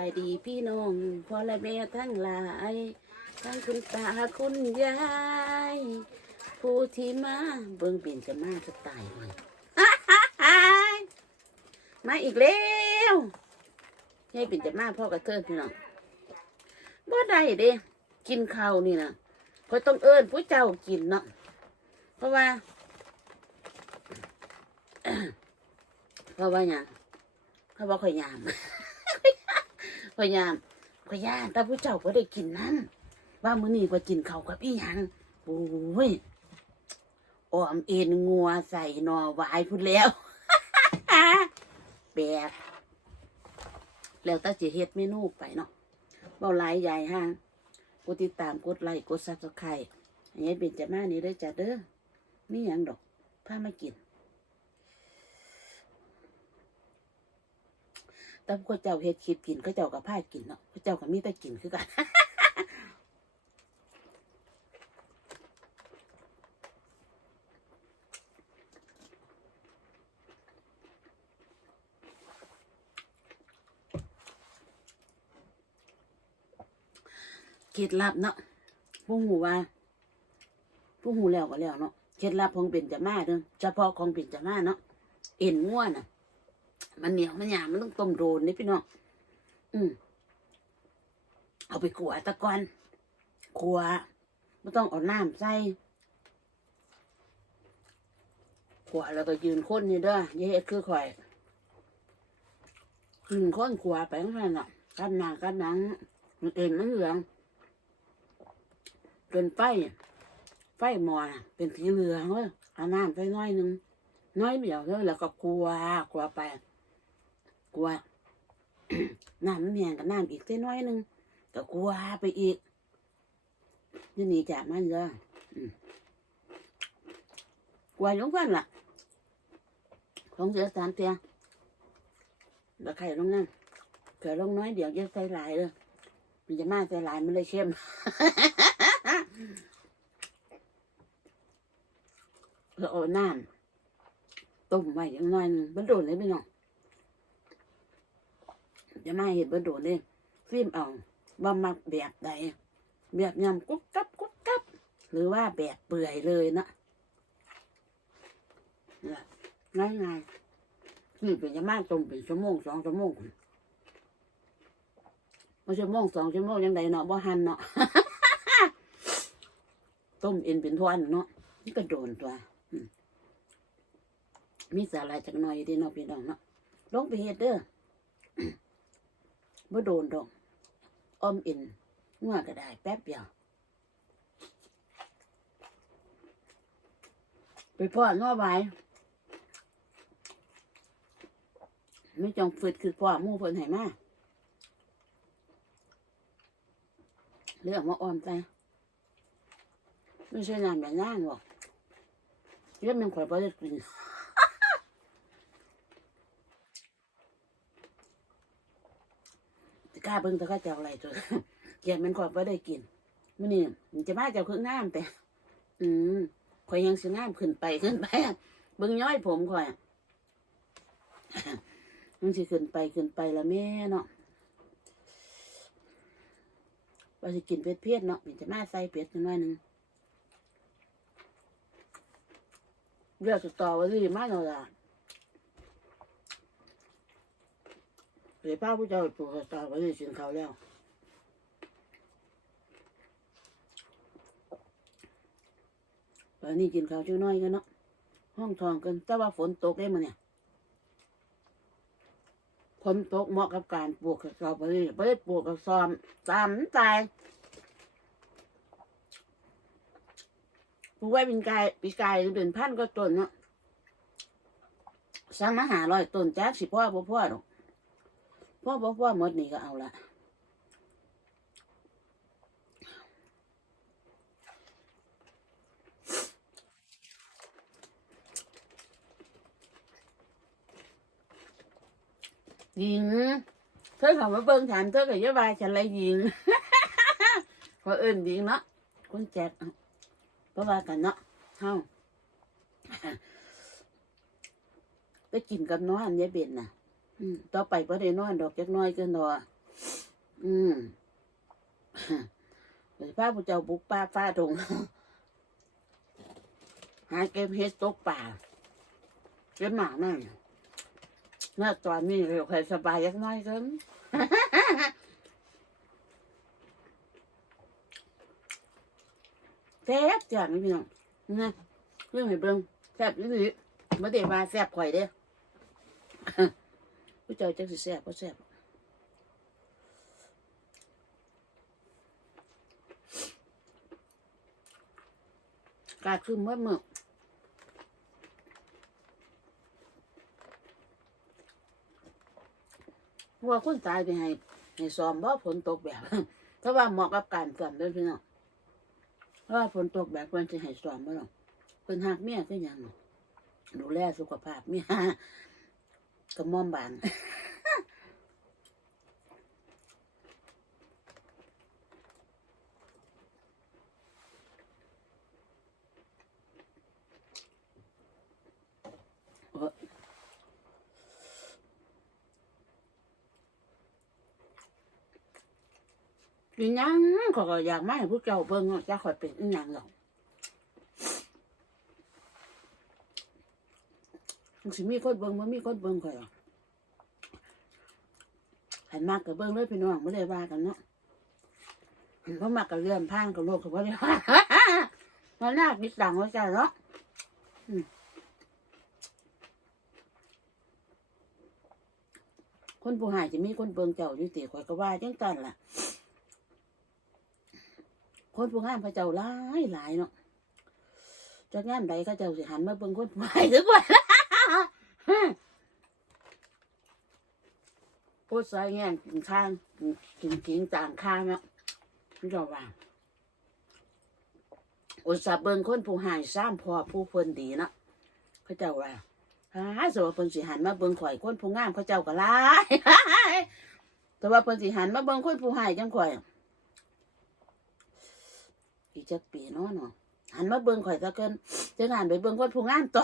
ายดีพี่น้องพ่อและแม่ทั้งหลาย ทั้งคุณตาคุณยาย ผู้ที่มาเบิ่งเปลี่นจะมาจะตายเลยมาอีกแล้วยายเปลี่นจะมาพ่อกระเทินพี่น้องบ่ได้เด้กินข้าวนี่นะเพราะต้องเอิ้นผู้เจ้ากินเนาะเพราะว่า เพราะว่าหยังเพราะว่าข่อยยาม ข่อยยามข่อยยามแต่ผู้เจ้าก็ได้กินน้ำว่ามื้อนี้ก็กินเขาวกับอีหยังโอ้ยออมเอ็นงัวใส่หนอวายพุ่นแล้วแปลกแล้วแตาจะเฮ็ดเมนูไปเนาะเบาหลายใหญ่ฮะกดติดตามกดไลค์กดซับสไครต์อันนี้เป็นจะมานี่เด้อจ้ะเด้อมีหยังดอกพามากิน แต่พวกเจ้าเฮ็ดคลิปกินก็เจ้ากับพากินเนาะพวกเจ้าก็มีแต่กินคือกันเคล็ดลับเนาะผู้หูว่า ผู้หูแล้วก็แล้วเนาะ เคล็ดลับของเป็นจะมาเด้อเฉพาะของเป็นจะมาเนาะ เอ็นง่วน่ะ มันเหนียวมันหยาบมันต้องต้มโดนนี่พี่น้องอืมเอาไปขัวตะกอนขัวไม่ต้องเอาน้ำใส่ขัวแล้วก็ยืนค้นนี่เด้อย่าเฮ็ดคือข่อยยืนค้นขัวไปข้างในน่ะกันหนากันหนังมันเอ็นมันเหลืองจนไฟไฟหมอเป็นสีเหลืองเลยเอาน้ำใส่น้อยหนึงน้อยเดียวเลยแล้วก็ขัวขัวไป กลัวน้ำมันแห้งกับน้ำอีกเส้นน้อยหนึ่งก็กลัวไปอีกนี่หนีจากมันเลยอืมกลัวยุ่งกันล่ะของเสียสารเตียแล้วไข่ลงนั่นเผื่อลงน้อยเดี๋ยวจะใส่หลายเลยมันจะมาใส่หลายมันเลยเข้มแล้วเอาน้ำต้มไว้อย่างน้อยหนึงมันโดนเลยพี่น้อง จะมาเห็นบนโดดเลยฟิล์มเอาว่ามักแบบใดแบบยำกุ๊บกับกุ๊บกับหรือว่าแบบเปื่อยเลยนะง่ายง่ายนี่เป็นจะมากต้มเป็นชั่วโมงสองชั่วโมงมาชั่วโมงสองชั่วโมงยังไงเนาะบ่หันเนาะต้มเอ็นเป็นทวนเนาะนี่ก็โดนตัวมีสาหร่ายจักหน่อยที่เนาะพี่น้องเนาะลงไปเฮ็ดเด้อ บ่โดนดอกออมอินงัวก็ได้แป๊บเดียวไปพ่อง้อไว้ไม่จองฝึดคือพ่อมู่เพิ่นให้มาเรื่องมาออมใจไม่ใช่นานแบบนั่งหรอกเรื่องมันข่อยบ่ได้กิน กล้าเบิ่งแต่ก็เจ้าอะไรตัวเกียดมันกว่าบ่ได้กินมื้อนี้มันจะมาเจ้าคืองามแต่อืมข่อยยังสิงามขึ้นไปขึ้นไปเบิ่งย้อยผมข่อยอะมันสิขึ้นไปขึ้นไปละแม่เนาะว่าสิกินเป็ดเพียดเนาะมันจะมาใส่เป็ดหน่อยหนึ่งเลือกสตอไว้สิมาเนาะล่ะ เดี๋ยวป้าผู้เจ้าปลูกตาไว้ได้สินเขาแล้วตอนนี้กินข้าวชื่อน้อยกันเนาะห้องทองกันแต่ว่าฝนตกได้มาเนี่ยฝนตกเหมาะกับการปลูกกระสอบไปเลยไม่ได้ปลูกกระสอบตามตายปลูกไว้เป็นกายปีกายเป็นพันก็ต้นเนาะสร้างมาหาร้อยต้นจ้าสิพ่อบ่พ่อหรอก พ่อบอกว่าหมดนี่ก็เอาละยิงเธอเขับมาเบิ่งถามเธอก็จะว่ายฉันเลยยิงเพราะเอิ้นยิงเนาะคุณแจ็คเพราะว่ากันเนาะเฮาไปกินกับน้องอันยาเบ็ดน่ะ ต่อไปพอได้นอนดอกจักน้อยก็นอนอืมเดี๋ยวพาผู้เจ้าบุกป่าฟ้าดงหาเก็บเฮ็ดตกป่าเก็บหมานั่นเมื่อตอนนี้เราเคยสบายยักน้อยเกินแซ่บจังพี่น้องนะเรื่องให้เบิ่งแซ่บอีหลีบ่ได้ว่าแซ่บข่อยเด้ ผู้เจ้าจักสิแซ่บบ่แซ่บกาคือเมื่อเมื้อพราะว่าคนตายไปให้ให้ซ้อมบ่ฝนตกแบบเพราว่าเหมาะกับการซ้อมเด้อพี่น้องเพราะว่าฝนตกแบบเพิ่นสิให้ซ้อมบ่ล่ะเพิ่นหักเมียคือหยังดูแลสุขภาพเมีย กระม่อมบางเอ้ออีหยังเขาก็อยากมาให้พวกเจ้าเบิ่งว่าจะคอยเป็นอีหยังหรอก มันสิมีคนเบิ่งบ่มีคนเบิ่งข่อยหรอหันมากกับเบิ่งเลยพี่น้องไม่ได้ว่ากันเนาะหันบ่มากกับเลื่อนผ่านกับโลกกับว่าได้ว่ามันน่าคิดสั่งไว้จ้ะเนาะคนผู้หายจะมีคนเบิ่งเจ้าอยู่ติข่อยก็ว่าจังตันล่ะ คนผู้งามพระเจ้าหลายหลายเนาะจากงานใดเขาเจ้าสิหันมาเบิ่งคนผู้หายถึงว่า พูดใส่แง่งกินข้างกินกินต่างข้างเนาะพี่เจ้าว่าอุตส่าห์เบิ่งคนผู้หายซ้ำพอผู้เพิ่นดีเนาะเขาเจ้าว่าหาสว่าเพิ่นสิหันมาเบิ่งข่อยคนผู้งามเขาเจ้าก็หลายแต่ว่าเพิ่นสิหันมาเบิ่งคนผู้หายจังข่อยอีจักปีนาะเนาะหันมาเบิ่งข่อยซะเกินจะหันไปเบิ่งคนผู้งามต่อ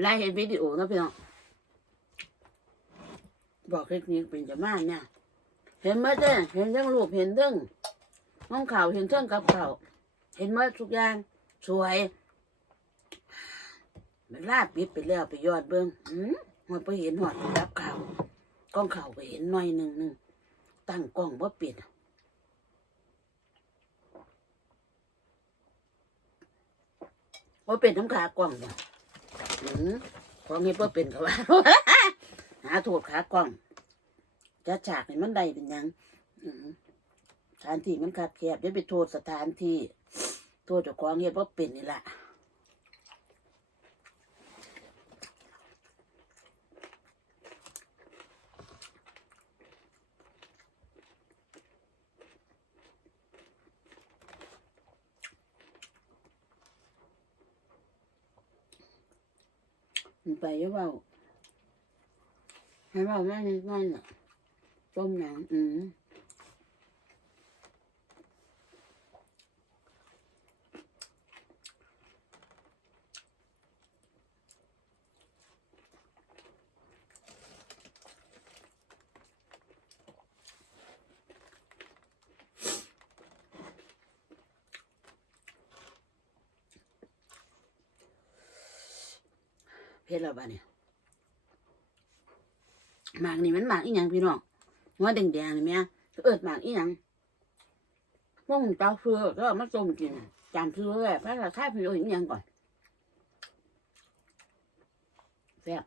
ไล่เห็นวิดีโอนะพี่น้องบอกเทคนิคเป็นจะมากเนี่ย เห็นเมื่อเด้เห็นทั้งรูปเห็นทั้งน้องข่าวเห็นทั้งกับข่าวเห็นเมื่อทุกอย่างสวยมันลาดปิดไปแล้วไปยอดเบิ้งอืมมันไปเห็นหอดกับข่าวกล้องข่าวไปเห็นหน่อยหนึ่งหนึ่งตั้งกล้องว่าปิดว่าเป็นน้ำขากล้องเนี่ย อืมของนี้ว่าเป็นเขาว่าหาโทษขากล้องจะฉากให้มันไดเป็นยังสถานที่มันคับแคบอย่าไปโทษสถานที่ โทษเจ้าของเฮ็ดบ่เป็นนี่แหละ ไปอย่าเบาให้เบาแม่นิดหนั่นน่ะต้มหนังอืม เพชรแล้วบ้าเนี่ยหมากนี่มันหมากอีหยังพี่น้องหัวแดงๆนี่แม่เอิดหมากอีหยังพวกเจ้าเฟือก็มาต้มกินจานเฟือเลยพระราชาพี่โอ้ยอีหยังก่อนแซ่บ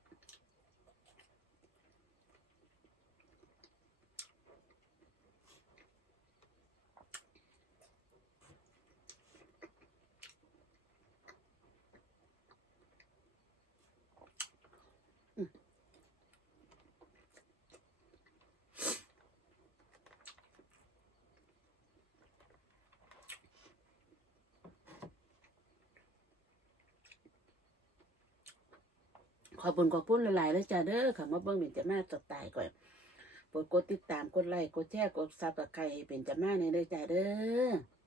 ขอบุญขอพุ่นหลายๆแล้วจ้าเด้อค่ะมาเบิ่งเป็นจะมาสไตายก่อนโปรดกดติดตามกดไลค์กดแชร์กดซับสไครต์ให้เป็นจะมาในเด้จ้าเด้อ